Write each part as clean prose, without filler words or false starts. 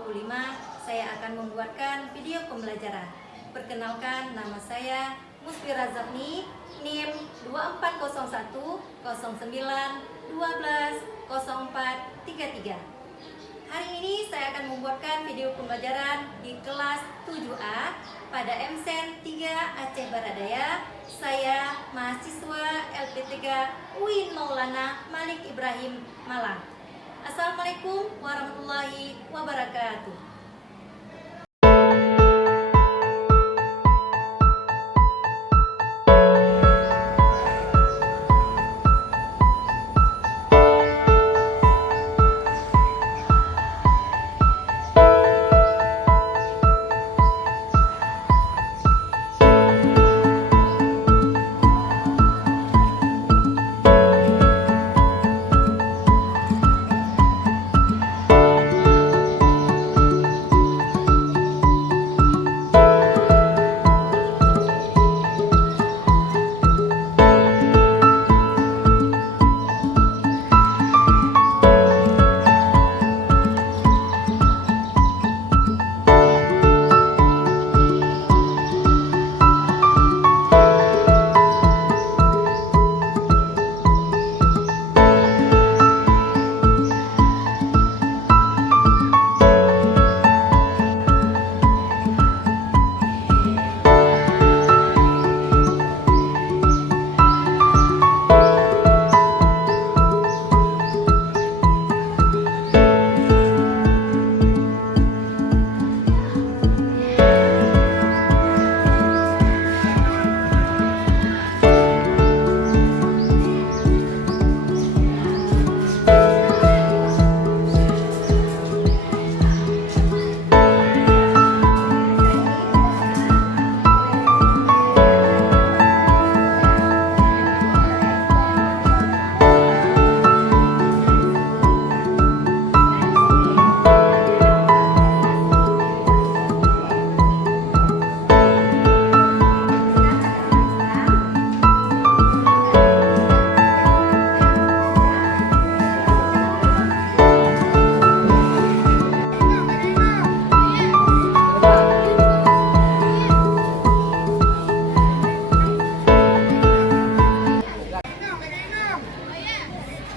2025 saya akan membuatkan video pembelajaran. Perkenalkan, nama saya Musfira Zafni, NIM 240109120433. Hari ini saya akan membuatkan video pembelajaran di kelas 7A pada MSen 3 Aceh Baradaya. Saya mahasiswa LP3 UIN Maulana Malik Ibrahim Malang. Assalamualaikum warahmatullahi wabarakatuh.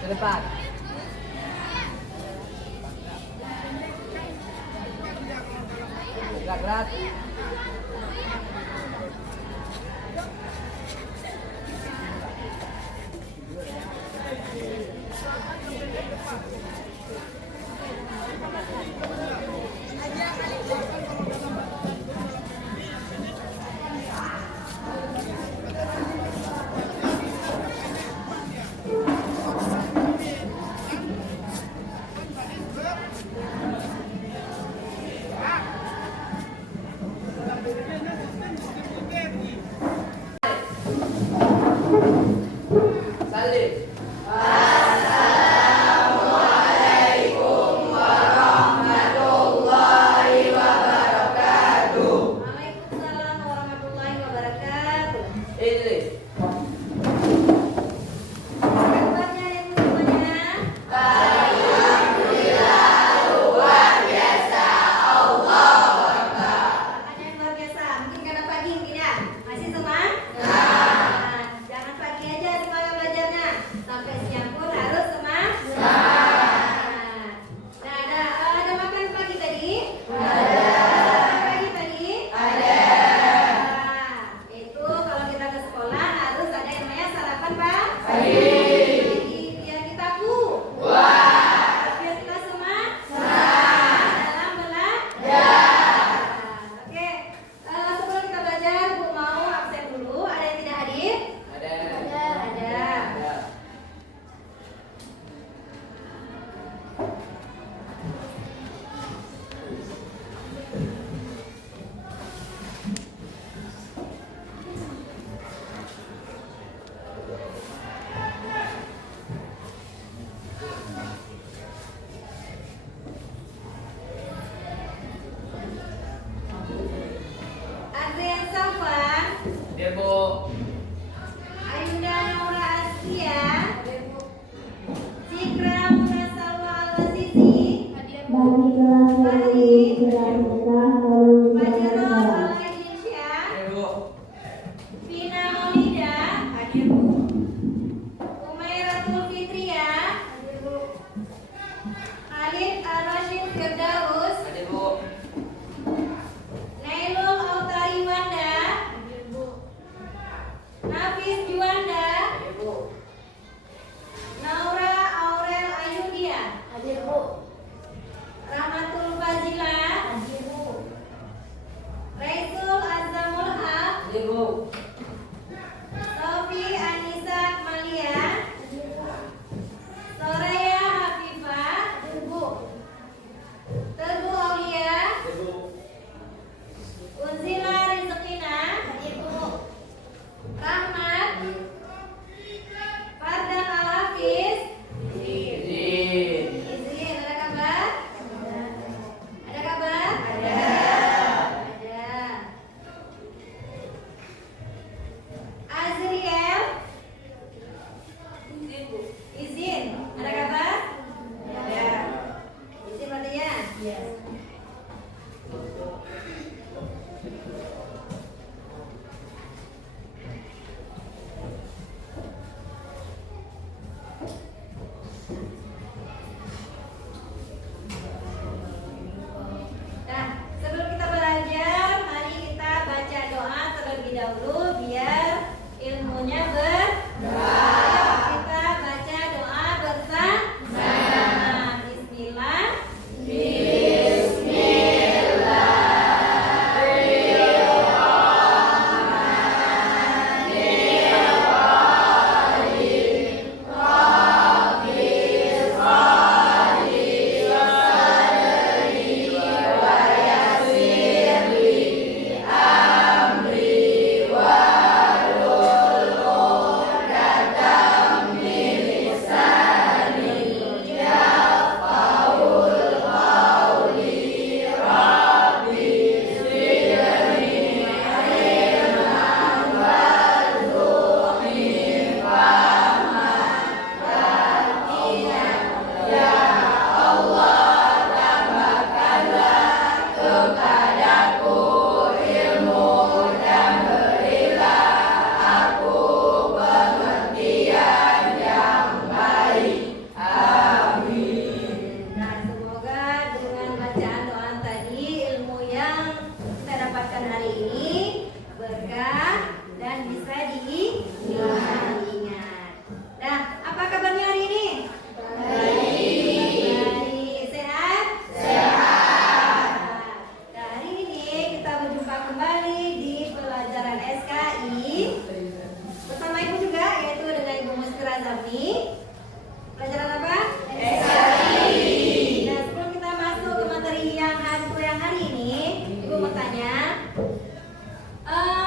Ke depan. Gerak-gerak. bagi kelas yang diperhatikan tolong Fajrul dijalankan. Al-Aisyah, Hadir, Bu. Vina Maulida, Hadir, Bu. Umairatul Fitriah, Khalid Ar-Rasyid Firdaus, Hadir, Bu. Nailul Autari Wanda, Nafis Juanda, Hadir, Bu. Naura Aurel Ayudia, Hadir Bu. Rahmatul Fazila, Hadir Bu. Raisul Azamul Haq, Hadir, Bu. Sofi Anissa Malia, Hadir Bu. Soraya Hafifah, Hadir Bu. Teguh Aulia, Hadir, Bu. Unzila Rizqina, Hadir Bu. Rahmat, Fardan Al-Hafiz, Izin. Izin, ada kabar? Ada kabar? Ada. Azriel, Izin, Bu. izin, ada kabar? Ada. Izin berarti ya? Yes. Nah, sebelum kita belajar, mari kita baca doa terlebih dahulu biar ilmunya berkembang. Kita baca doa bersama. Bismillah. Nah, semoga dengan bacaan doa tadi ilmu yang kita dapatkan hari ini berkah dan bisa diingat. Nah, apa kabarnya hari ini? Baik. Sehat? Sehat. Nah, hari ini kita berjumpa kembali di pelajaran SKI bersama Ibu juga, yaitu dengan Ibu Muspira Zafni. Pelajaran apa? SKI. Nah, sebelum kita masuk ke materi yang hari ini, Ibu mau tanya,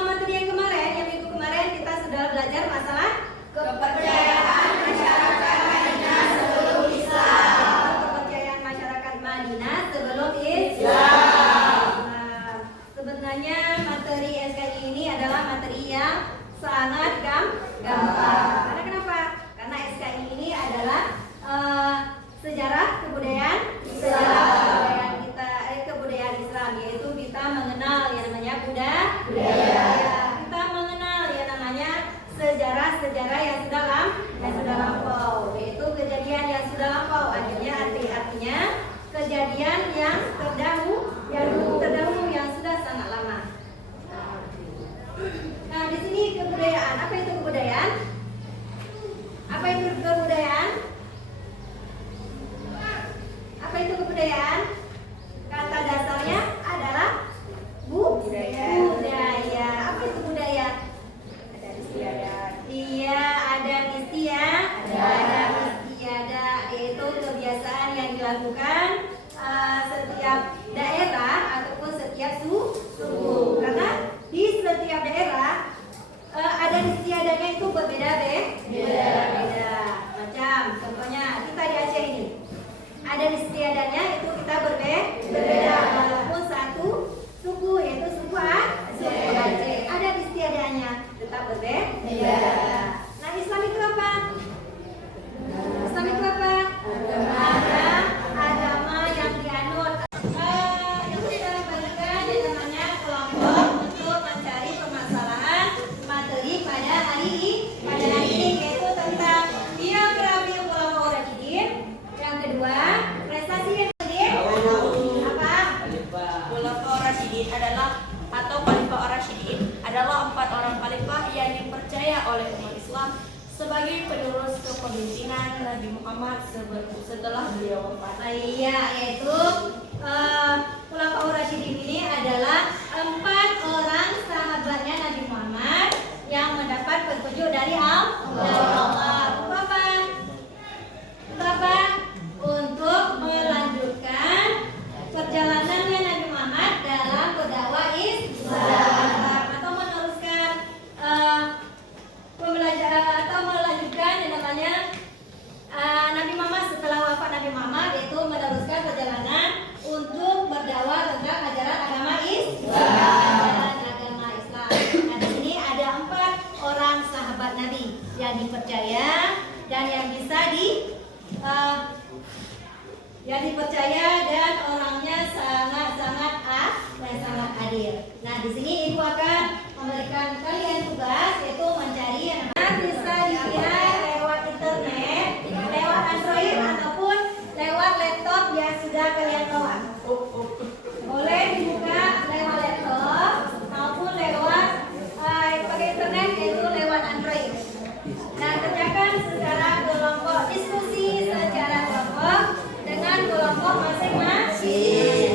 materi yang kemarin, yang minggu kemarin kita sudah belajar masalah kepercayaan masyarakat Madinah sebelum Islam. Kepercayaan masyarakat Madinah sebelum Islam. Sebenarnya materi SKI ini adalah materi yang sangat gampang. Karena kenapa? Karena SKI ini adalah sejarah kebudayaan kita, kebudayaan Islam, yaitu kita mengenal yang namanya budaya. Kita mengenal yang namanya sejarah-sejarah yang sudah lampau, yaitu kejadian yang sudah lampau. Artinya kejadian yang terdahulu yang sudah sangat lama. Nah, di sini kebudayaan. Apa itu kebudayaan? Apa itu kebudayaan? Apa itu kebudayaan? Kata dasarnya adalah budaya. Apa itu budaya? Adat istiadat. Iya, adat istiadat. Yaitu kebiasaan yang dilakukan setiap daerah ataupun setiap suku. Karena di setiap daerah adat istiadatnya itu berbeda. Macam contohnya kita di Aceh ini, adat istiadatnya itu kita berbeda. setelah beliau wafat. Iya, yaitu Khulafaur Rasyidin ini adalah 4 orang sahabatnya Nabi Muhammad yang mendapat petunjuk dari Allah. Untuk apa? Untuk apa? Untuk melanjutkan perjalanannya Nabi Muhammad dalam berdakwah Islam atau meneruskan pembelajaran atau melanjutkan yang namanya Nabi Muhammad setelah wafat Nabi Muhammad, yaitu meneruskan perjalanan untuk berdakwah tentang ajaran agama Islam. Nah, di sini ada 4 orang sahabat Nabi yang dipercaya dan yang bisa yang dipercaya dan orangnya sangat adil. Nah, di sini ibu akan memberikan kalian tugas, yaitu mencari yang bisa dilihat lewat internet, lewat Android ataupun lewat laptop yang sudah kalian bawa. Boleh dibuka lewat laptop maupun lewat pakai internet, yaitu lewat Android. Nah, kerjakan secara kelompok, diskusi secara kelompok dengan kelompok masing-masing.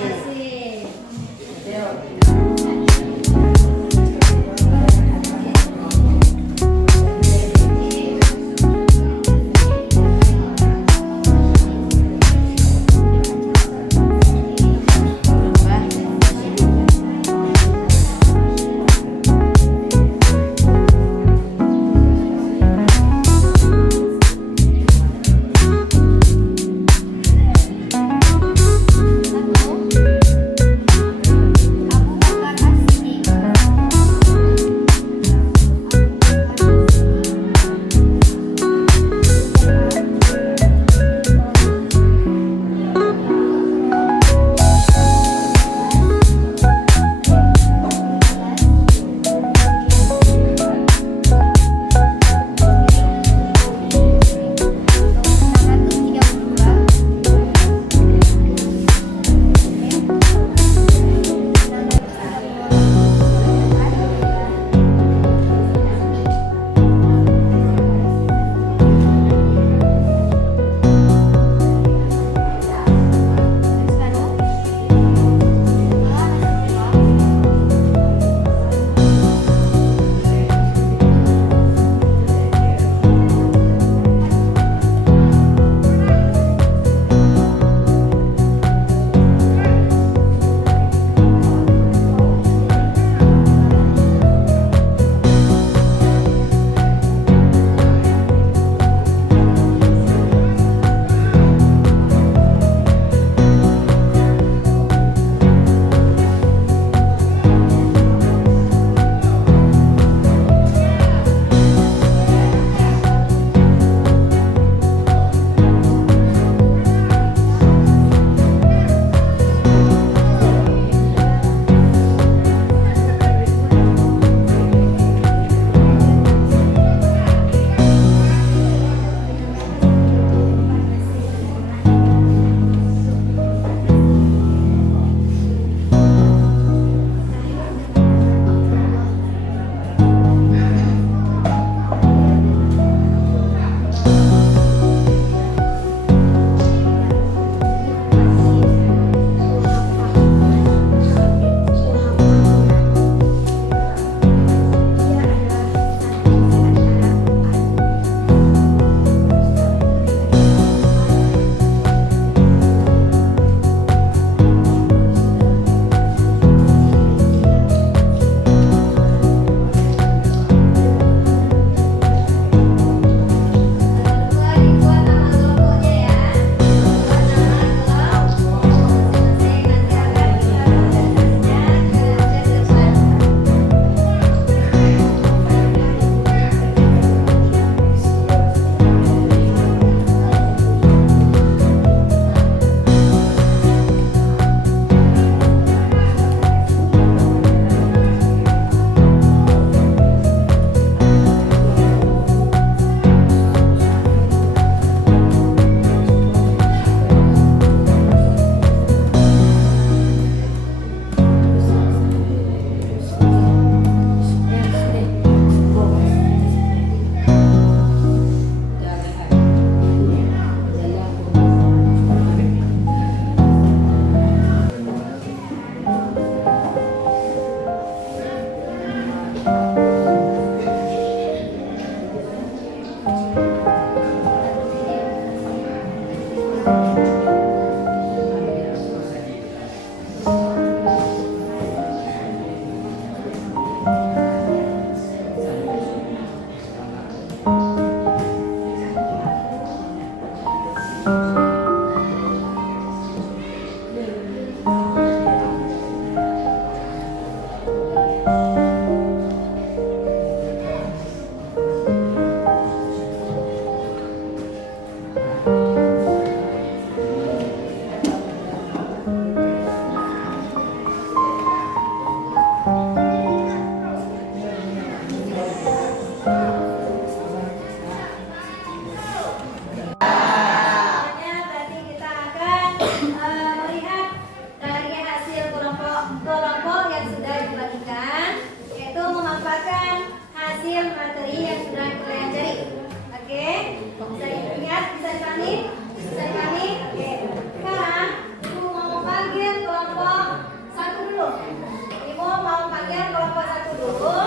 panggil kelompok satu dulu. Ibu mau panggil kelompok satu dulu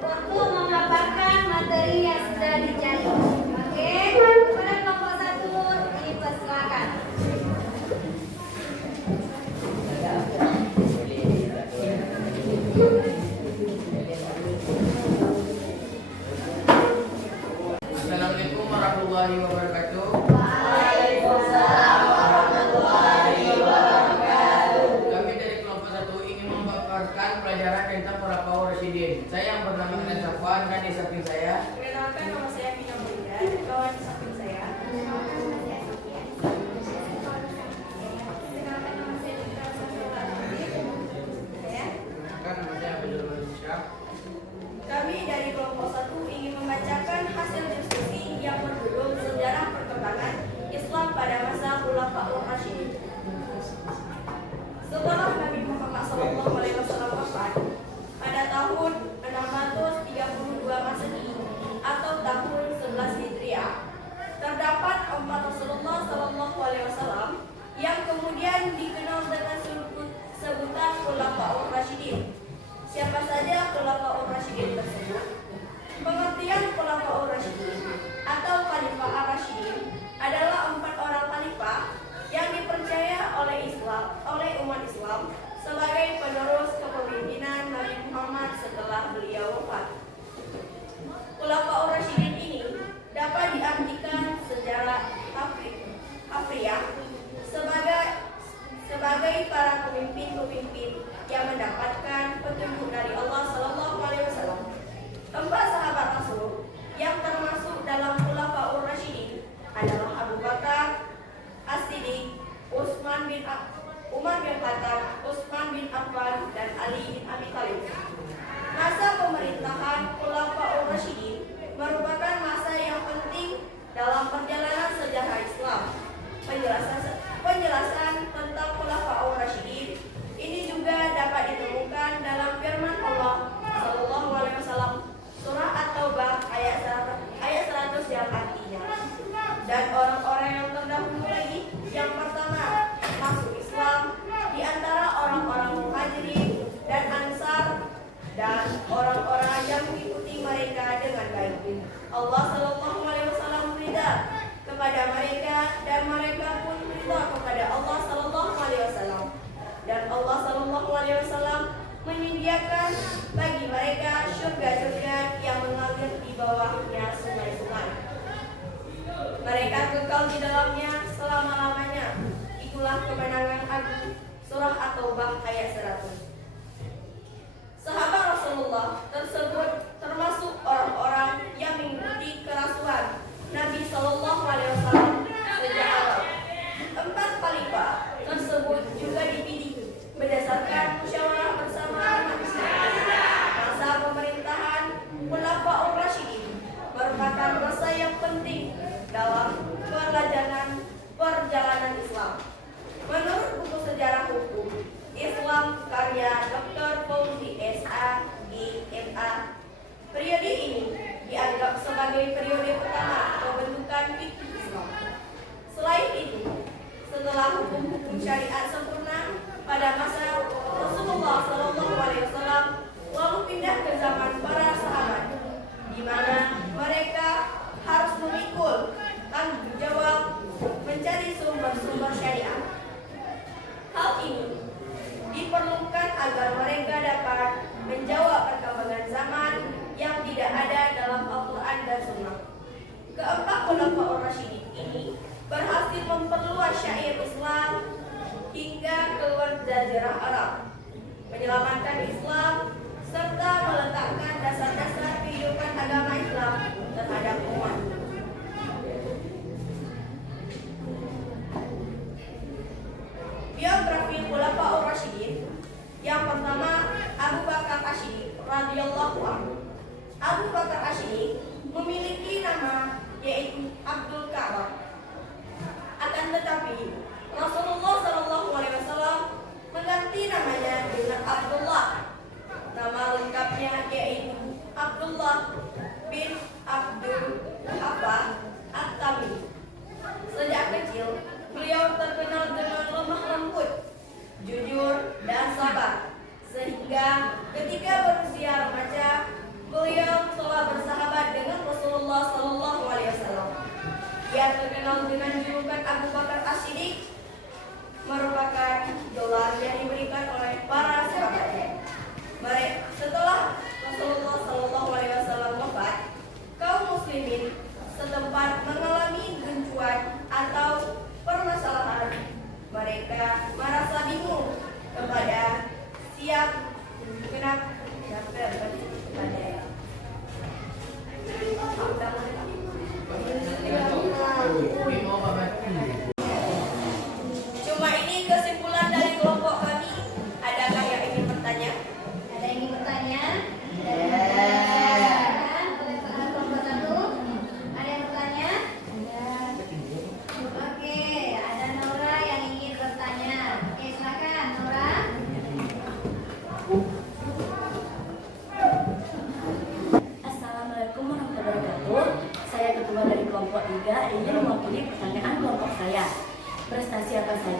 untuk memaparkan materi yang sudah dicari. Oke, kepada kelompok satu dipersilakan. Assalamualaikum warahmatullahi wabarakatuh. Kami dari kelompok 1 ingin memaparkan pelajaran tentang Khulafaur Rasyidin. Saya yang bernama Anas Safwan dan di samping saya. Perkenalkan, nama saya Pina Mulia dan kawan di samping saya. Perkenalkan, nama saya Abdul Syah. Kami dari kelompok 1 ingin membacakan hasil diskusi yang berjudul Sejarah Perkembangan Islam pada masa Khulafaur Rasyidin. Setelah Nabi Muhammad SAW wafat pada tahun 632 Masehi atau tahun 11 Hijriah, terdapat 4 Rasulullah SAW yang kemudian dikenal dengan sebutan Khulafaur Rasyidin. Siapa saja Khulafaur Rasyidin tersebut? Pengertian Khulafaur Rasyidin atau Khalifah Ar-Rasyidin adalah 4 orang khalifah yang dipercaya oleh umat Islam sebagai penerus kepemimpinan Nabi Muhammad setelah beliau wafat. Khulafaur Rasyidin ini dapat diartikan secara hafriyah sebagai para pemimpin-pemimpin yang mendapatkan petunjuk dari Allah Sallallahu Alaihi Wasallam. 4 sahabat Rasul yang termasuk dalam Khulafaur Rasyidin adalah Abu Bakar As-Siddiq, Umar bin Khattab, Utsman bin Affan, dan Ali bin Abi Thalib. Masa pemerintahan Khulafaur Rasyidin merupakan masa yang penting dalam perjalanan sejarah Islam. Penjelasan tentang Khulafaur Rasyidin ini juga dapat ditemukan dalam firman Allah Sallallahu Alaihi Wasallam surah At-Taubah ayat 100 yang artinya, dan orang-orang yang terdahulu lagi yang pertama masuk Islam di antara orang-orang Muhajirin dan Ansar dan orang-orang yang mengikuti mereka dengan baik. Allah Sallallahu Alaihi Wasallam ridha kepada mereka dan mereka pun ridha kepada Allah Sallallahu Alaihi Wasallam, dan Allah Sallallahu Alaihi Wasallam menyediakan bagi mereka surga-surga yang mengalir di bawahnya sungai-sungai. Mereka kekal di dalamnya selama-lamanya. Itulah kemenangan agung. Surah At-Taubah ayat 100. Sahabat Rasulullah tersebut termasuk orang-orang yang mengikuti kerasulan Nabi Sallallahu Alaihi Wasallam sejak awal. 4 khalifah tersebut juga dipilih berdasarkan musyawarah bersama umat Islam. Masa pemerintahan Khulafaur Rasyidin merupakan masa yang penting dalam perjalanan Islam. Menurut buku sejarah hukum Islam karya Dr. Fauzi S.A. MA, periode ini dianggap sebagai periode pertama pembentukan fikih Islam. Selain itu, setelah hukum-hukum syariat sempurna pada masa Rasulullah SAW lalu pindah ke zaman para sahabat, di mana mereka harus memikul tanggung jawab mencari sumber-sumber syariat. Hal ini diperlukan agar mereka dapat menjawab perkembangan zaman yang tidak ada dalam Al-Quran dan Sunnah. Keempat Khulafaur Rasyidin ini berhasil memperluas syair Islam hingga keluar Jazirah Arab, menyelamatkan Islam, serta meletakkan dasar-dasar kehidupan agama Islam terhadap umat. Biografi Khulafaur Rasyidin. Yang pertama, Abu Bakar As-Siddiq radhiyallahu anhu. Abu Bakar As-Siddiq memiliki nama yaitu Abdul Ka'bah. Akan tetapi Rasulullah Shallallahu Alaihi Wasallam mengganti namanya dengan Abdullah. Nama lengkapnya yaitu Abdullah bin Abdul Hafah At-Tamimi. Sejak kecil beliau terkenal dengan lemah lembut,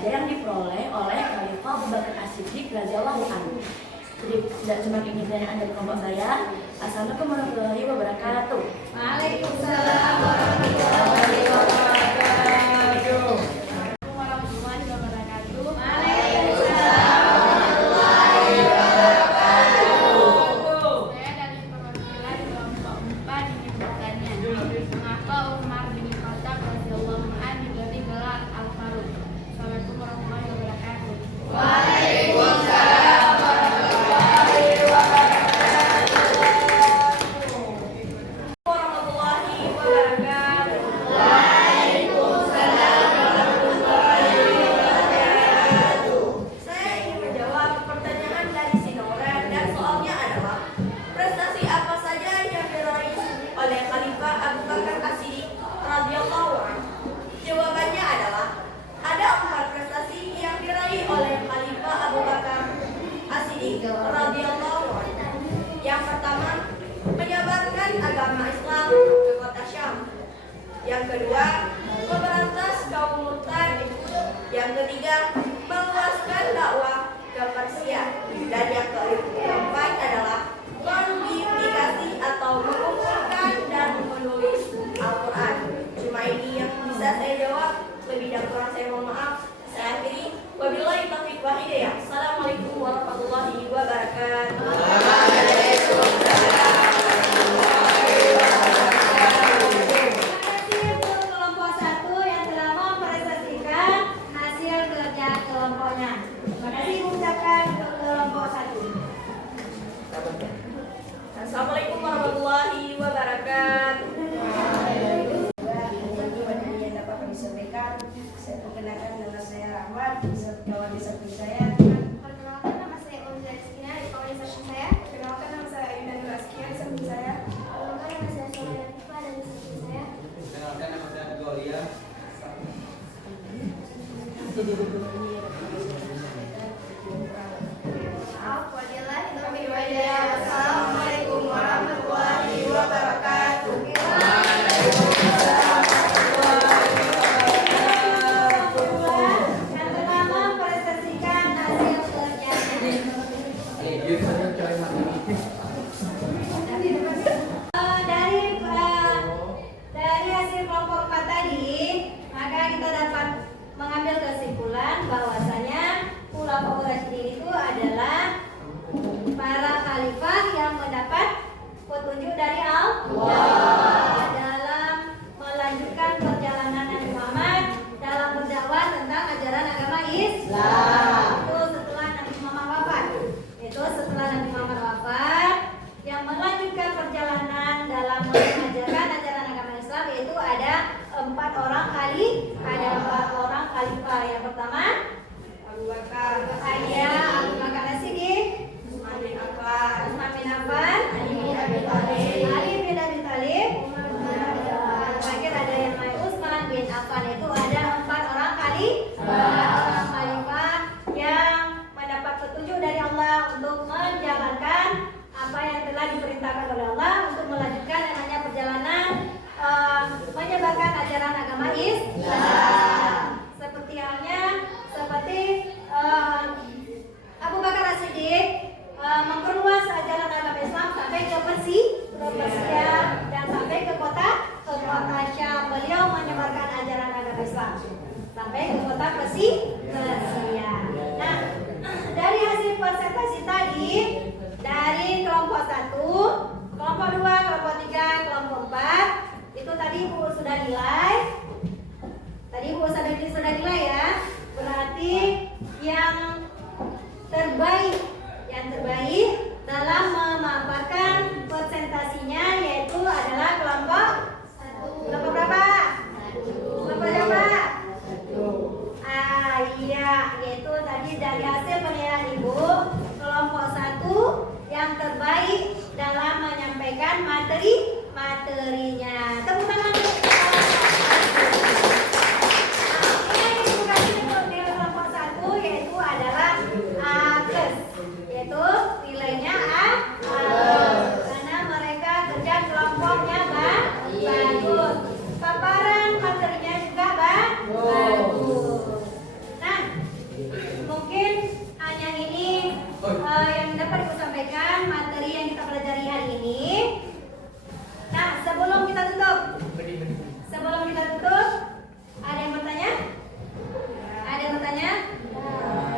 saja yang diperoleh oleh Khalifah Abu Bakar As-Siddiq radhiyallahu anhu. Jadi tidak cuma ini pertanyaan dari kelompok saya. Assalamualaikum warahmatullahi wabarakatuh. Waalaikumsalam warahmatullahi wabarakatuh. Warahmatullahi wabarakatuh. Waalaikumsalam warahmatullahi wabarakatuh. Saya dari perwakilan kelompok 4 ingin bertanya, mengapa Umar bin Khattab radhiyallahu anhu diberi gelar Al-Faruq? Assalamualaikum warahmatullahi wabarakatuh. Waalaikumsalam warahmatullahi wabarakatuh. Warahmatullahi wabarakatuh. Waalaikumsalam warahmatullahi wabarakatuh. Saya ingin menjawab pertanyaan dari Sinoren dan soalnya adalah prestasi apa saja yang diraih oleh Khalifah Abu Bakar As-Siddiq radhiyallahu anhu? Jawabannya adalah ada 4 prestasi yang diraih oleh Khalifah Abu Bakar As-Siddiq radhiyallahu anhu. Yang pertama, menyebarkan agama Islam ke kota Syam. Yang kedua, memberantas kaum murtad. Yang ketiga, meluaskan dakwah ke Persia. Dan yang keempat adalah mengunifikasi atau mengumpulkan dan menulis Al-Quran. Cuma ini yang bisa saya jawab. Lebih dan kurang saya mohon maaf. Saya akhiri. Wabillahi taufiq wal hidayah. Assalamualaikum warahmatullahi wabarakatuh. Terima kasih untuk kelompok 1 yang telah mempresentasikan hasil kerja kelompoknya. Terima kasih ucapkan untuk kelompok 1. Assalamualaikum warahmatullahi wabarakatuh. Yang dapat kami sampaikan, saya perkenalkan nama saya Rahmat, kawan di samping saya. Perkenalkan, nama saya Uza Rizkina, di kawan di samping saya. Perkenalkan nama saya Ayunda Nur Askia di samping saya. Perkenalkan, nama saya Soleh Latifah, dan di samping saya. Kenalkan nama saya Golia. Maaf, wabillahi taufiq wal hidayah. Wassalamualaikum warahmatullahi wabarakatuh. Yang telah mempresentasikan hasil kerjanya. Dari hasil kelompok 4 tadi, maka kita dapat mengambil kesimpulan bahwasanya Khulafaur Rasyidin itu adalah para khalifah yang mendapat petunjuk dari Allah dalam melanjutkan perjalanan Nabi Muhammad dalam berdakwah tentang ajaran agama Islam. Itu setelah Nabi Muhammad wafat. Itu setelah Nabi Muhammad wafat, yang melanjutkan perjalanan dalam mengajarkan ajaran agama Islam yaitu ada 4 orang khalifah. Yang pertama Abu Bakar, Abu Bakar As-Siddiq, Utsman bin Affan, Utsman bin Affan, Ali bin Abi Thalib, Ali bin Abi Thalib, terakhir ada yang lain Utsman bin Affan. Itu ada 4 orang khalifah yang mendapat petunjuk dari Allah untuk menjalankan apa yang telah diperintahkan oleh Allah untuk melanjutkan yang namanya perjalanan menyebarkan ajaran agama Islam. Seperti Abu Bakar As-Siddiq memperluas ajaran agama Islam sampai ke Persia dan sampai ke kota Syam. Beliau menyebarkan ajaran agama Islam sampai ke kota Persia. Nah, dari hasil presentasi tadi dari kelompok 1, kelompok 2, kelompok 3, kelompok 4 itu tadi Ibu sudah nilai. Tadi Ibu sudah nilai ya. Berarti yang terbaik dalam memaparkan presentasinya yaitu adalah kelompok berapa? Kelompok berapa? Iya, yaitu tadi dari hasil penilaian Ibu, kelompok 1 yang terbaik dalam menyampaikan materinya. Tepuk tangan. Yang Ibu kasih untuk nilai kelompok 1 yaitu adalah A+, yaitu nilainya A+, karena mereka kerja kelompoknya bagus. Paparan materinya juga bagus. Nah, yang dapat Ibu sampaikan materi yang kita pelajari hari ini. Nah, sebelum kita tutup, ada yang bertanya? Ada yang bertanya?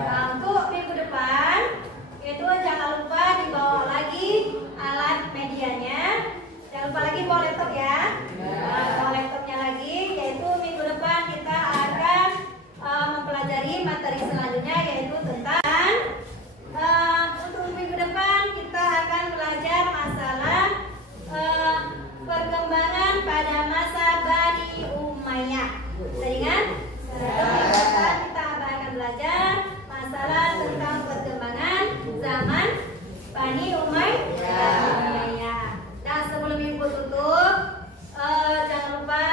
Nah, untuk minggu depan itu jangan lupa dibawa lagi alat medianya. Jangan lupa lagi bawa laptop ya. Bawa laptopnya lagi, yaitu minggu depan kita akan mempelajari materi selanjutnya, yaitu tentang untuk minggu depan kita akan belajar masalah perkembangan pada masa Bani Umayyah. Bisa ingat? Minggu depan kita akan belajar masalah tentang perkembangan zaman Bani Umayyah. Nah, sebelum Ibu tutup, jangan lupa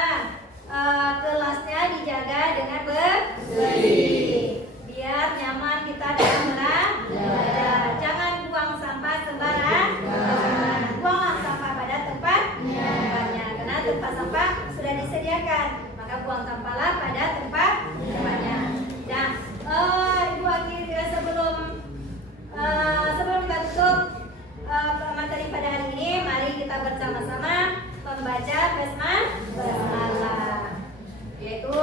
kelasnya dijaga dengan bersih, biar nyaman kita dalam belajar. Jangan buang sampah sembarangan. Buanglah sampah pada tempatnya, karena tempat sampah sudah disediakan. Maka buang sampahlah pada tempatnya. Nah, Ibu akhirnya sebelum kita tutup materi pada hari ini, mari kita bersama-sama membaca basmalah. Yaitu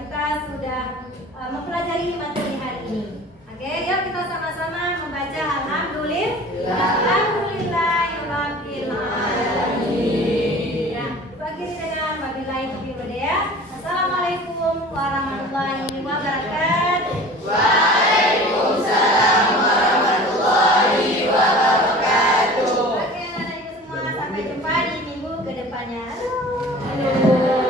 kita sudah mempelajari materi hari ini. Oke, yuk kita sama-sama membaca Alhamdulillahirabbil alamin. Ya, akhiri dengan wabillahi taufiq wal hidayah. Assalamualaikum warahmatullahi wabarakatuh. Waalaikumsalam warahmatullahi wabarakatuh. Oke, anak-anak semua, sampai jumpa di minggu kedepannya. Aduh.